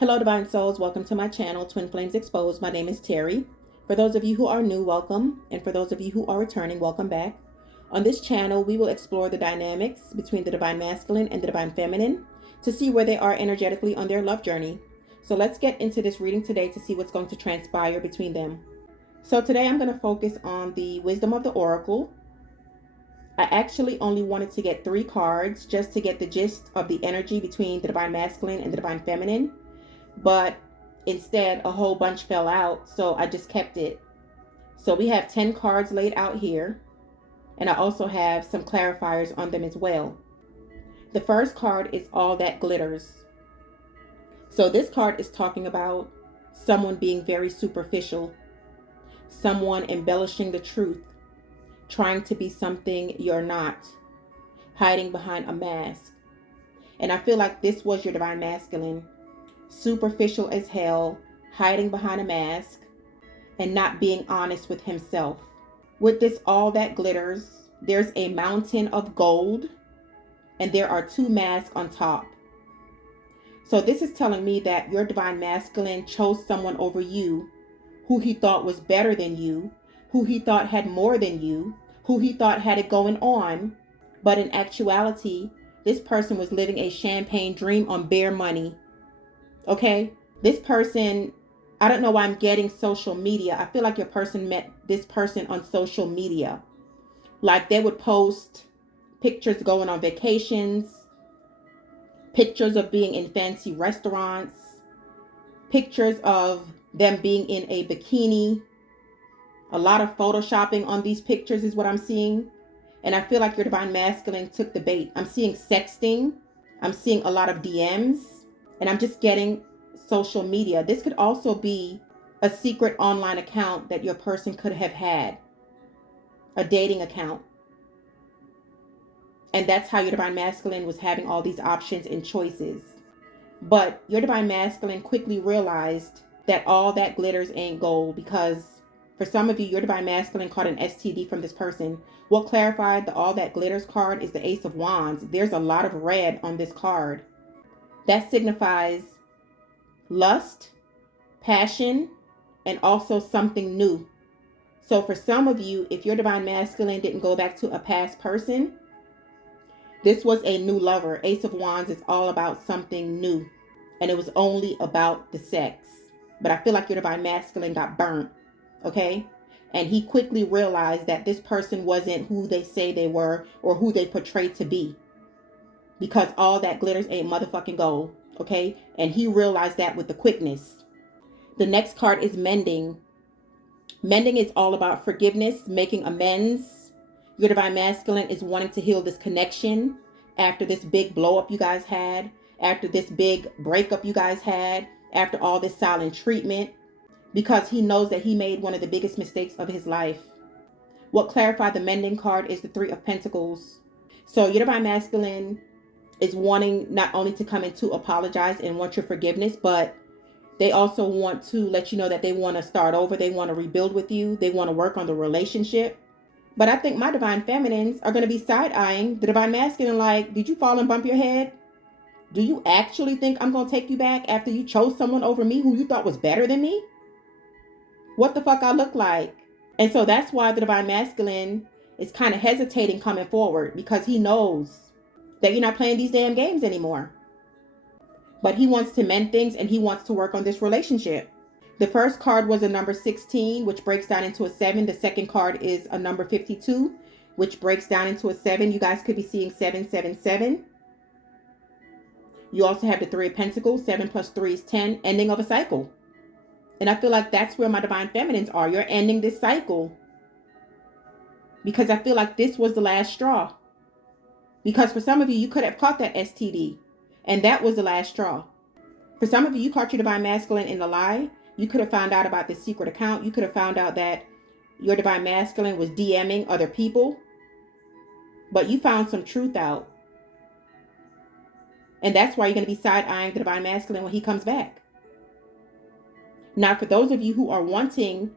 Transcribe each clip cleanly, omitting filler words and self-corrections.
Hello, Divine Souls. Welcome to my channel, Twin Flames Exposed. My name is Terry. For those of you who are new, welcome. And for those of you who are returning, welcome back. On this channel, we will explore the dynamics between the Divine Masculine and the Divine Feminine to see where they are energetically on their love journey. So let's get into this reading today to see what's going to transpire between them. So today I'm going to focus on the wisdom of the Oracle. I actually only wanted to get 3 cards just to get the gist of the energy between the Divine Masculine and the Divine Feminine. But instead, a whole bunch fell out, so I just kept it. So we have 10 cards laid out here, and I also have some clarifiers on them as well. The first card is All That Glitters. So this card is talking about someone being very superficial, someone embellishing the truth, trying to be something you're not, hiding behind a mask. And I feel like this was your Divine Masculine. Superficial as hell, hiding behind a mask, and not being honest with himself. With this All That Glitters, there's a mountain of gold, and there are 2 masks on top. So this is telling me that your Divine Masculine chose someone over you who he thought was better than you, who he thought had more than you, who he thought had it going on. But in actuality, this person was living a champagne dream on bare money. Okay, this person, I don't know why I'm getting social media. I feel like your person met this person on social media. Like they would post pictures going on vacations, pictures of being in fancy restaurants, pictures of them being in a bikini. A lot of photoshopping on these pictures is what I'm seeing. And I feel like your Divine Masculine took the bait. I'm seeing sexting. I'm seeing a lot of DMs. And I'm just getting social media. This could also be a secret online account that your person could have had. A dating account. And that's how your Divine Masculine was having all these options and choices. But your Divine Masculine quickly realized that all that glitters ain't gold, because for some of you, your Divine Masculine caught an STD from this person. What clarified the All That Glitters card is the Ace of Wands. There's a lot of red on this card. That signifies lust, passion, and also something new. So for some of you, if your Divine Masculine didn't go back to a past person, this was a new lover. Ace of Wands is all about something new. And it was only about the sex. But I feel like your Divine Masculine got burnt. Okay? And he quickly realized that this person wasn't who they say they were or who they portrayed to be. Because all that glitters ain't motherfucking gold. Okay? And he realized that with the quickness. The next card is Mending. Mending is all about forgiveness, making amends. Your Divine Masculine is wanting to heal this connection after this big blow up you guys had, after this big breakup you guys had, after all this silent treatment, because he knows that he made one of the biggest mistakes of his life. What clarified the Mending card is the 3 of Pentacles. So your Divine Masculine is wanting not only to come in to apologize and want your forgiveness, but they also want to let you know that they want to start over. They want to rebuild with you. They want to work on the relationship. But I think my Divine Feminines are going to be side-eyeing the Divine Masculine like, did you fall and bump your head? Do you actually think I'm going to take you back after you chose someone over me who you thought was better than me? What the fuck I look like? And so that's why the Divine Masculine is kind of hesitating coming forward, because he knows that you're not playing these damn games anymore. But he wants to mend things and he wants to work on this relationship. The first card was a number 16, which breaks down into a 7. The second card is a number 52, which breaks down into a 7. You guys could be seeing 777. You also have the 3 of Pentacles. 7 plus 3 is 10. Ending of a cycle. And I feel like that's where my Divine Feminines are. You're ending this cycle. Because I feel like this was the last straw. Because for some of you, you could have caught that STD. And that was the last straw. For some of you, you caught your Divine Masculine in a lie. You could have found out about this secret account. You could have found out that your Divine Masculine was DMing other people. But you found some truth out. And that's why you're going to be side-eyeing the Divine Masculine when he comes back. Now, for those of you who are wanting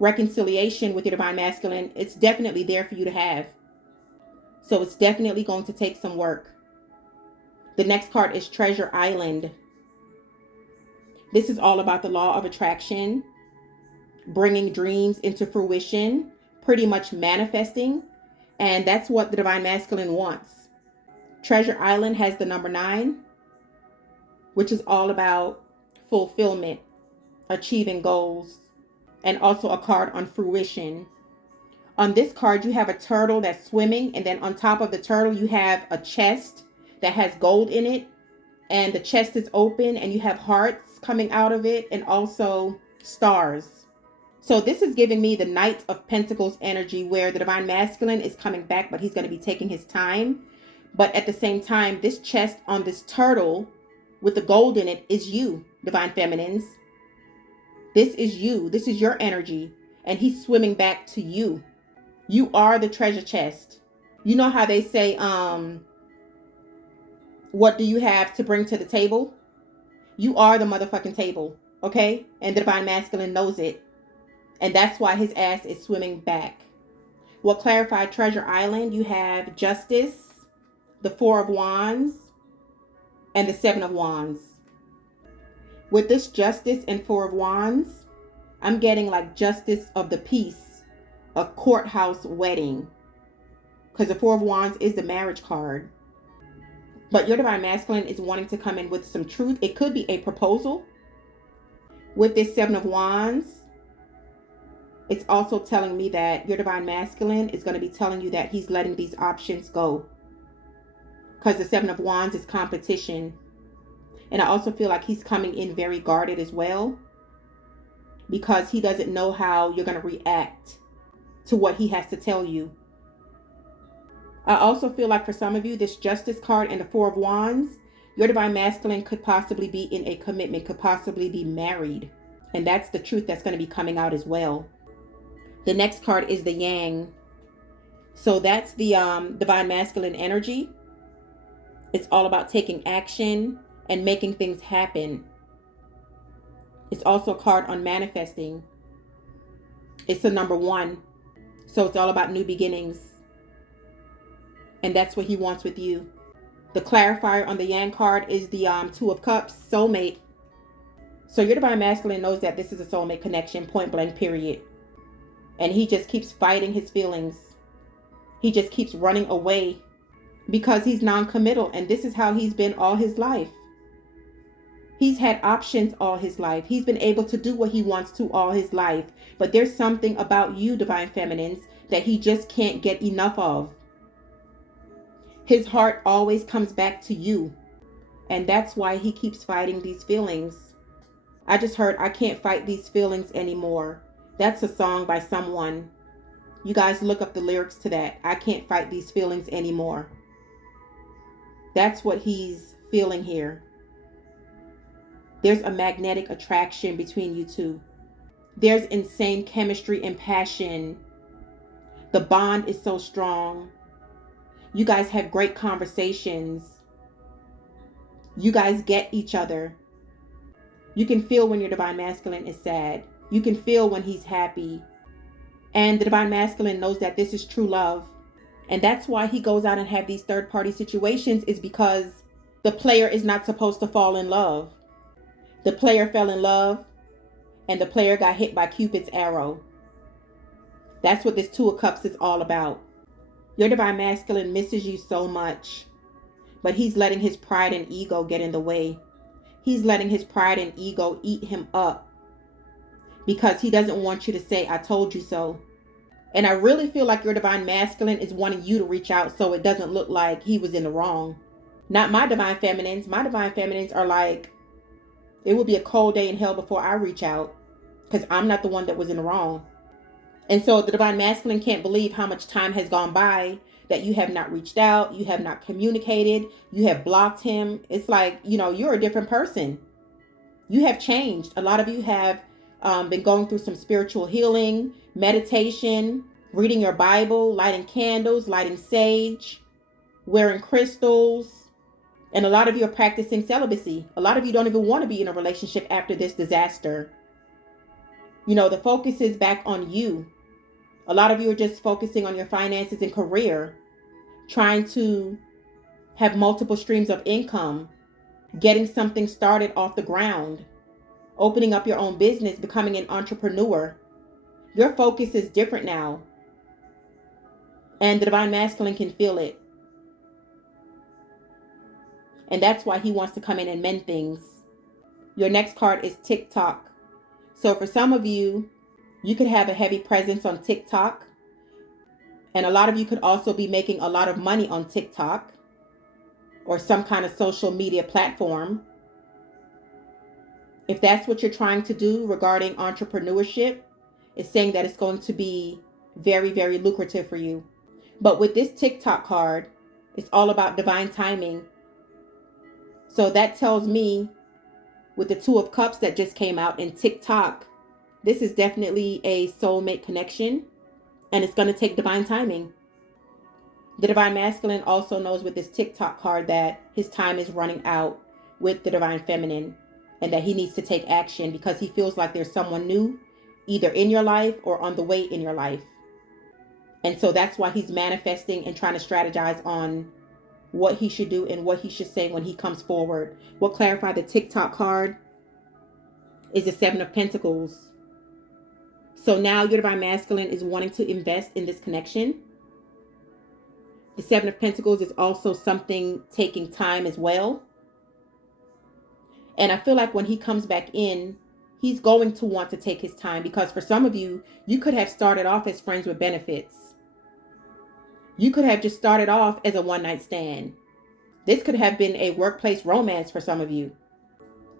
reconciliation with your Divine Masculine, it's definitely there for you to have. So it's definitely going to take some work. The next card is Treasure Island. This is all about the law of attraction, bringing dreams into fruition, pretty much manifesting. And that's what the Divine Masculine wants. Treasure Island has the number 9, which is all about fulfillment, achieving goals, and also a card on fruition. On this card, you have a turtle that's swimming, and then on top of the turtle, you have a chest that has gold in it, and the chest is open, and you have hearts coming out of it, and also stars. So this is giving me the Knight of Pentacles energy, where the Divine Masculine is coming back, but he's going to be taking his time. But at the same time, this chest on this turtle with the gold in it is you, Divine Feminines. This is you. This is your energy. And he's swimming back to you. You are the treasure chest. You know how they say, what do you have to bring to the table? You are the motherfucking table, okay? And the Divine Masculine knows it. And that's why his ass is swimming back. What clarified Treasure Island? You have Justice, the 4 of Wands, and the 7 of Wands. With this Justice and 4 of Wands, I'm getting like Justice of the Peace, a courthouse wedding. Because the 4 of Wands is the marriage card. But your Divine Masculine is wanting to come in with some truth. It could be a proposal. With this 7 of Wands, it's also telling me that your Divine Masculine is going to be telling you that he's letting these options go. Because the 7 of Wands is competition. And I also feel like he's coming in very guarded as well. Because he doesn't know how you're going to react to what he has to tell you. I also feel like for some of you, this Justice card and the 4 of Wands, your Divine Masculine could possibly be in a commitment, could possibly be married. And that's the truth that's going to be coming out as well. The next card is the Yang. So that's the Divine Masculine energy. It's all about taking action and making things happen. It's also a card on manifesting. It's the number 1. So it's all about new beginnings. And that's what he wants with you. The clarifier on the Yang card is the 2 of Cups, soulmate. So your Divine Masculine knows that this is a soulmate connection, point blank, period. And he just keeps fighting his feelings. He just keeps running away because he's non-committal. And this is how he's been all his life. He's had options all his life. He's been able to do what he wants to all his life. But there's something about you, Divine Feminines, that he just can't get enough of. His heart always comes back to you. And that's why he keeps fighting these feelings. I just heard, I can't fight these feelings anymore. That's a song by someone. You guys look up the lyrics to that. I can't fight these feelings anymore. That's what he's feeling here. There's a magnetic attraction between you two. There's insane chemistry and passion. The bond is so strong. You guys have great conversations. You guys get each other. You can feel when your Divine Masculine is sad. You can feel when he's happy. And the Divine Masculine knows that this is true love. And that's why he goes out and have these third-party situations, is because the player is not supposed to fall in love. The player fell in love, and the player got hit by Cupid's arrow. That's what this 2 of Cups is all about. Your Divine Masculine misses you so much, but he's letting his pride and ego get in the way. He's letting his pride and ego eat him up because he doesn't want you to say, I told you so. And I really feel like your Divine Masculine is wanting you to reach out so it doesn't look like he was in the wrong. Not my Divine Feminines. My Divine Feminines are like, it will be a cold day in hell before I reach out because I'm not the one that was in the wrong. And so the Divine Masculine can't believe how much time has gone by that you have not reached out, you have not communicated, you have blocked him. It's like, you're a different person. You have changed. A lot of you have been going through some spiritual healing, meditation, reading your Bible, lighting candles, lighting sage, wearing crystals. And a lot of you are practicing celibacy. A lot of you don't even want to be in a relationship after this disaster. The focus is back on you. A lot of you are just focusing on your finances and career, trying to have multiple streams of income, getting something started off the ground. opening up your own business, becoming an entrepreneur. Your focus is different now. And the divine masculine can feel it. And that's why he wants to come in and mend things. Your next card is TikTok. So for some of you, you could have a heavy presence on TikTok. And a lot of you could also be making a lot of money on TikTok or some kind of social media platform. If that's what you're trying to do regarding entrepreneurship, it's saying that it's going to be very, very lucrative for you. But with this TikTok card, it's all about divine timing. So that tells me with the Two of Cups that just came out in TikTok, this is definitely a soulmate connection, and it's going to take divine timing. The divine masculine also knows with this TikTok card that his time is running out with the divine feminine, and that he needs to take action because he feels like there's someone new either in your life or on the way in your life. And so that's why he's manifesting and trying to strategize on what he should do and what he should say when he comes forward. What clarified the TikTok card is the Seven of Pentacles. So now your divine masculine is wanting to invest in this connection. The Seven of Pentacles is also something taking time as well. And I feel like when he comes back in, he's going to want to take his time, because for some of you, you could have started off as friends with benefits. You could have just started off as a one-night stand. This could have been a workplace romance for some of you.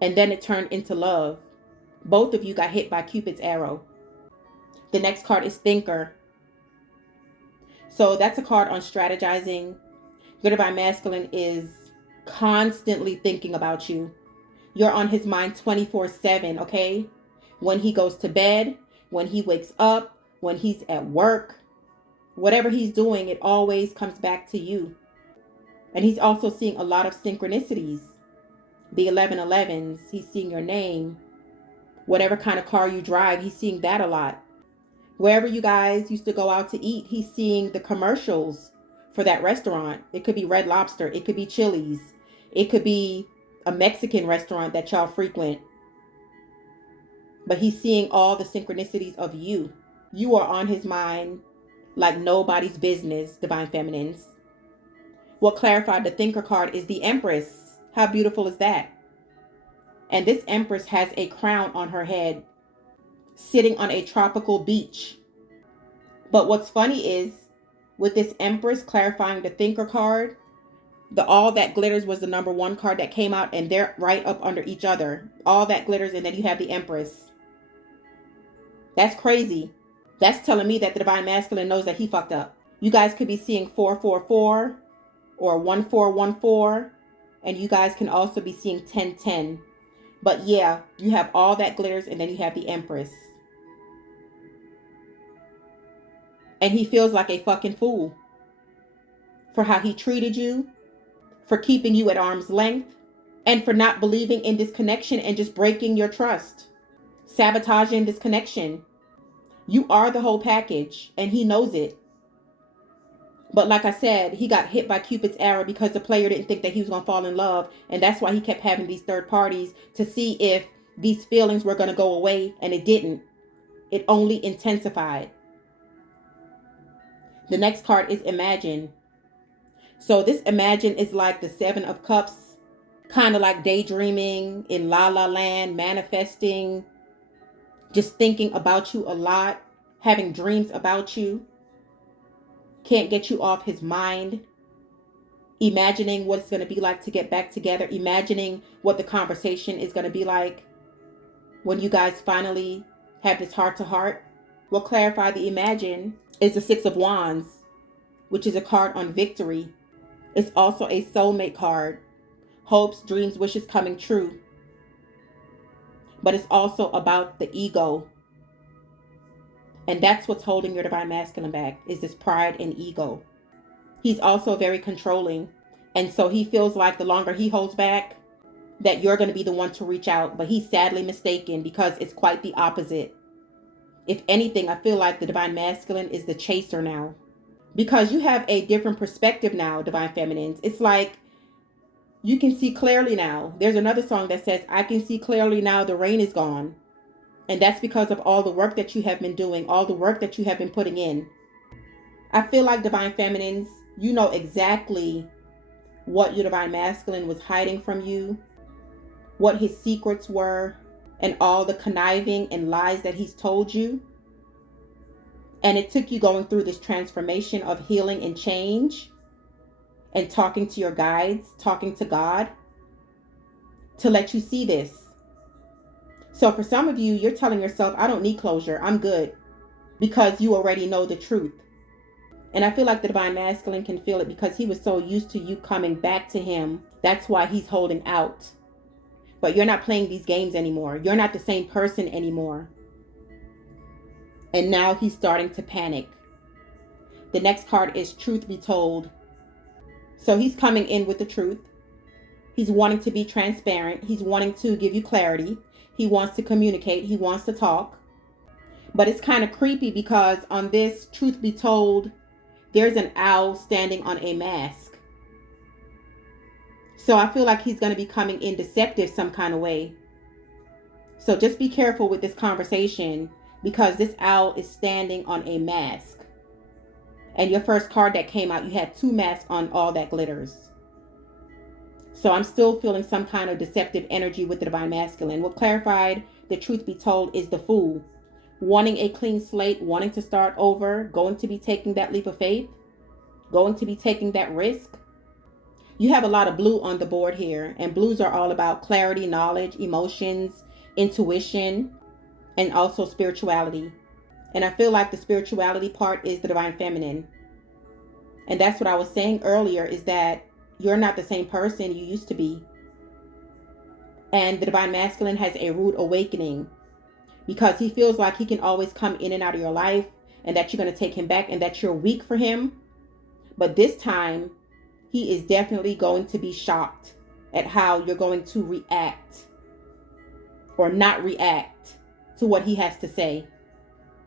And then it turned into love. Both of you got hit by Cupid's arrow. The next card is Thinker. So that's a card on strategizing. Your divine masculine is constantly thinking about you. You're on his mind 24/7, okay? When he goes to bed, when he wakes up, when he's at work, whatever he's doing, it always comes back to you. And he's also seeing a lot of synchronicities. The 1111s, he's seeing your name. Whatever kind of car you drive, he's seeing that a lot. Wherever you guys used to go out to eat, he's seeing the commercials for that restaurant. It could be Red Lobster. It could be Chili's. It could be a Mexican restaurant that y'all frequent. But he's seeing all the synchronicities of you. You are on his mind like nobody's business, divine feminines. What clarified the Thinker card is the Empress. How beautiful is that? And this Empress has a crown on her head, sitting on a tropical beach. But what's funny is, with this Empress clarifying the Thinker card, the All That Glitters was the number one card that came out, and they're right up under each other. All That Glitters, and then you have the Empress. That's crazy. That's telling me that the divine masculine knows that he fucked up. You guys could be seeing 444 or 1414, and you guys can also be seeing 1010. But yeah, you have All That Glitters, and then you have the Empress. And he feels like a fucking fool for how he treated you, for keeping you at arm's length, and for not believing in this connection and just breaking your trust, sabotaging this connection. You are the whole package, and he knows it. But like I said, he got hit by Cupid's arrow because the player didn't think that he was going to fall in love. And that's why he kept having these third parties to see if these feelings were going to go away. And it didn't. It only intensified. The next card is Imagine. So this Imagine is like the Seven of Cups, kind of like daydreaming, in La La Land, manifesting, just thinking about you a lot, having dreams about you. Can't get you off his mind. Imagining what it's going to be like to get back together. Imagining what the conversation is going to be like when you guys finally have this heart to heart. What clarify the Imagine is the Six of Wands, which is a card on victory. It's also a soulmate card. Hopes, dreams, wishes coming true. But it's also about the ego. And that's what's holding your divine masculine back, is this pride and ego. He's also very controlling. And so he feels like the longer he holds back, that you're going to be the one to reach out. But he's sadly mistaken, because it's quite the opposite. If anything, I feel like the divine masculine is the chaser now. Because you have a different perspective now, divine feminines. It's like You can see clearly now. There's another song that says, I can see clearly now, the rain is gone. And that's because of all the work that you have been doing, all the work that you have been putting in. I feel like Divine Feminines, you know exactly what your Divine Masculine was hiding from you, what his secrets were, and all the conniving and lies that he's told you. And it took you going through this transformation of healing and change and talking to your guides, talking to God to let you see this. So for some of you, you're telling yourself, I don't need closure, I'm good, because you already know the truth. And I feel like the Divine Masculine can feel it because he was so used to you coming back to him. That's why he's holding out. But you're not playing these games anymore. You're not the same person anymore. And now he's starting to panic. The next card is Truth Be Told. So he's coming in with the truth. He's wanting to be transparent. He's wanting to give you clarity. He wants to communicate. He wants to talk. But it's kind of creepy because on this Truth Be Told, there's an owl standing on a mask. So I feel like he's going to be coming in deceptive some kind of way. So just be careful with this conversation because this owl is standing on a mask. And your first card that came out, you had 2 masks on all that glitters. So I'm still feeling some kind of deceptive energy with the Divine Masculine. What clarified the Truth Be Told is the Fool. Wanting a clean slate, wanting to start over, going to be taking that leap of faith, going to be taking that risk. You have a lot of blue on the board here, and blues are all about clarity, knowledge, emotions, intuition, and also spirituality. And I feel like the spirituality part is the Divine Feminine. And that's what I was saying earlier, is that you're not the same person you used to be. And the Divine Masculine has a rude awakening because he feels like he can always come in and out of your life and that you're going to take him back and that you're weak for him. But this time, he is definitely going to be shocked at how you're going to react or not react to what he has to say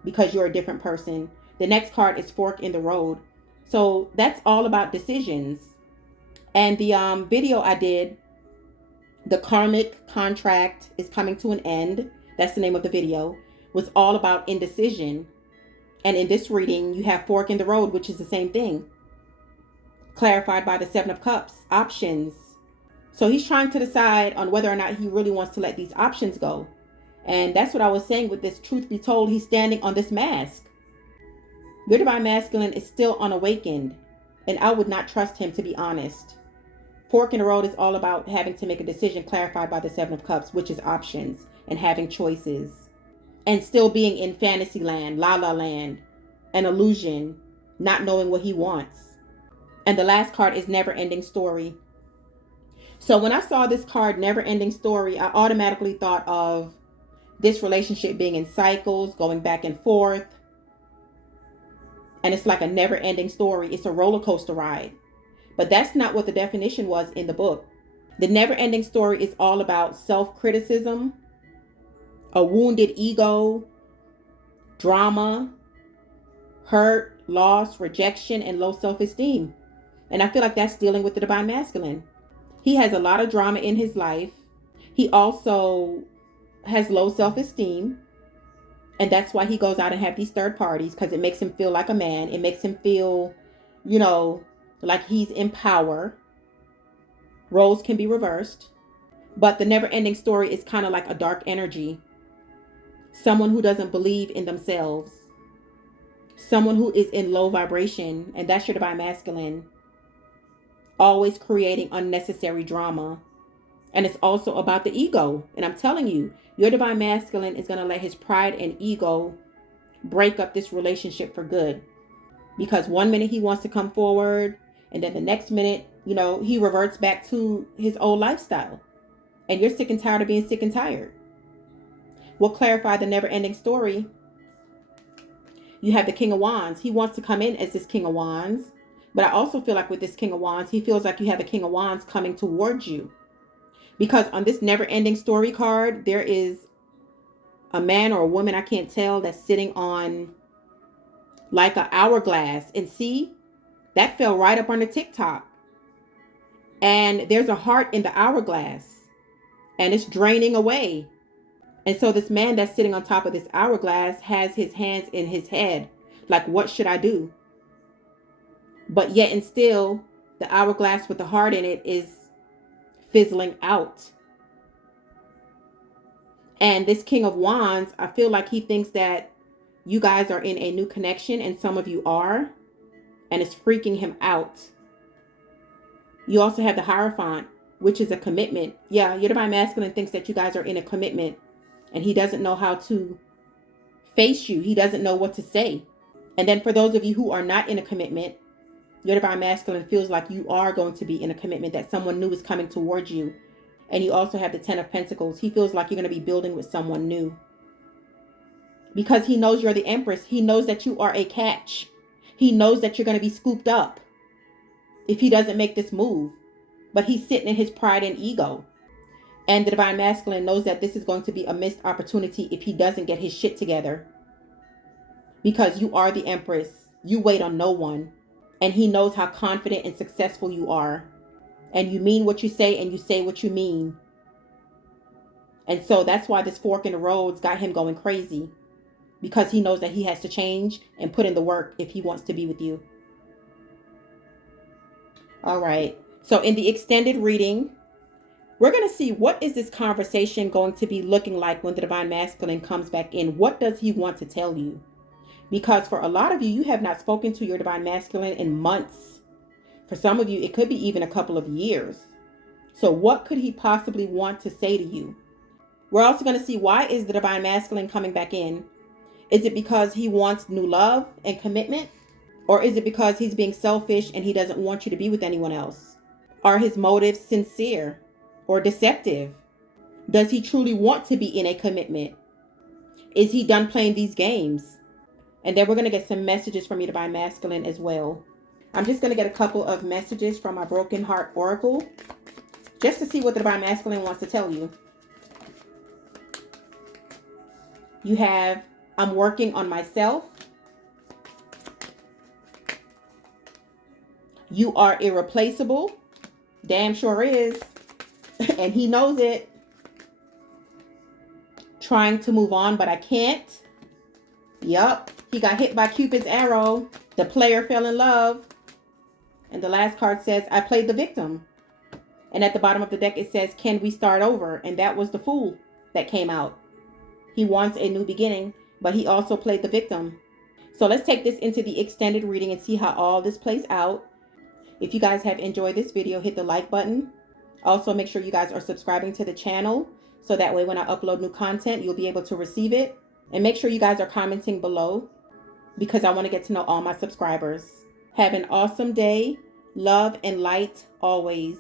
because you're a different person. The next card is Fork in the Road. So that's all about decisions. And the video I did, the Karmic contract is coming to an end. That's the name of the video. Was all about indecision. And in this reading, you have Fork in the Road, which is the same thing. Clarified by the 7 of Cups, options. So he's trying to decide on whether or not he really wants to let these options go. And that's what I was saying with this Truth Be Told. He's standing on this mask. Your Divine Masculine is still unawakened. And I would not trust him, to be honest. Fork in the Road is all about having to make a decision, clarified by the 7 of Cups, which is options and having choices. And still being in fantasy land, la la land, an illusion, not knowing what he wants. And the last card is Never Ending Story. So when I saw this card, Never Ending Story, I automatically thought of this relationship being in cycles, going back and forth. And it's like a never ending story. It's a roller coaster ride. But that's not what the definition was in the book. The never ending story is all about self-criticism, a wounded ego, drama, hurt, loss, rejection, and low self-esteem. And I feel like that's dealing with the Divine Masculine. He has a lot of drama in his life. He also has low self-esteem. And that's why he goes out and have these third parties, because it makes him feel like a man. It makes him feel, like he's in power. Roles can be reversed. But the never ending story is kind of like a dark energy. Someone who doesn't believe in themselves. Someone who is in low vibration. And that's your Divine Masculine. Always creating unnecessary drama. And it's also about the ego. And I'm telling you, your Divine Masculine is going to let his pride and ego break up this relationship for good. Because one minute he wants to come forward, and then the next minute, he reverts back to his old lifestyle. And you're sick and tired of being sick and tired. We'll clarify the never ending story. You have the King of Wands. He wants to come in as this King of Wands. But I also feel like with this King of Wands, he feels like you have the King of Wands coming towards you. Because on this never ending story card, there is a man or a woman, I can't tell, that's sitting on like an hourglass. And see, that fell right up on the TikTok. And there's a heart in the hourglass, and it's draining away. And so this man that's sitting on top of this hourglass has his hands in his head. Like, what should I do? But yet and still, the hourglass with the heart in it is fizzling out. And this King of Wands, I feel like he thinks that you guys are in a new connection, and some of you are, and it's freaking him out. You also have the Hierophant, which is a commitment. Yeah, your divine masculine thinks that you guys are in a commitment, and he doesn't know how to face you. He doesn't know what to say. And then for those of you who are not in a commitment, your divine masculine feels like you are going to be in a commitment, that someone new is coming towards you. And you also have the Ten of Pentacles. He feels like you're going to be building with someone new. Because he knows you're the Empress. He knows that you are a catch. He knows that you're going to be scooped up if he doesn't make this move. But he's sitting in his pride and ego. And the divine masculine knows that this is going to be a missed opportunity if he doesn't get his shit together. Because you are the Empress. You wait on no one. And he knows how confident and successful you are. And you mean what you say, and you say what you mean. And so that's why this fork in the roads got him going crazy. Because he knows that he has to change and put in the work if he wants to be with you. All right. So in the extended reading, we're going to see what is this conversation going to be looking like when the divine masculine comes back in. What does he want to tell you? Because for a lot of you, you have not spoken to your divine masculine in months. For some of you, it could be even a couple of years. So what could he possibly want to say to you? We're also going to see, why is the divine masculine coming back in? Is it because he wants new love and commitment? Or is it because he's being selfish and he doesn't want you to be with anyone else? Are his motives sincere or deceptive? Does he truly want to be in a commitment? Is he done playing these games? And then we're going to get some messages from your divine masculine as well. I'm just going to get a couple of messages from my Broken Heart Oracle, just to see what the divine masculine wants to tell you. You have, I'm working on myself. You are irreplaceable. Damn sure is. And he knows it. Trying to move on, but I can't. Yup. He got hit by Cupid's arrow. The player fell in love. And the last card says, I played the victim. And at the bottom of the deck, it says, can we start over? And that was the Fool that came out. He wants a new beginning, but he also played the victim. So let's take this into the extended reading and see how all this plays out. If you guys have enjoyed this video, hit the like button. Also, make sure you guys are subscribing to the channel, so that way when I upload new content, you'll be able to receive it. And make sure you guys are commenting below, because I want to get to know all my subscribers. Have an awesome day. Love and light always.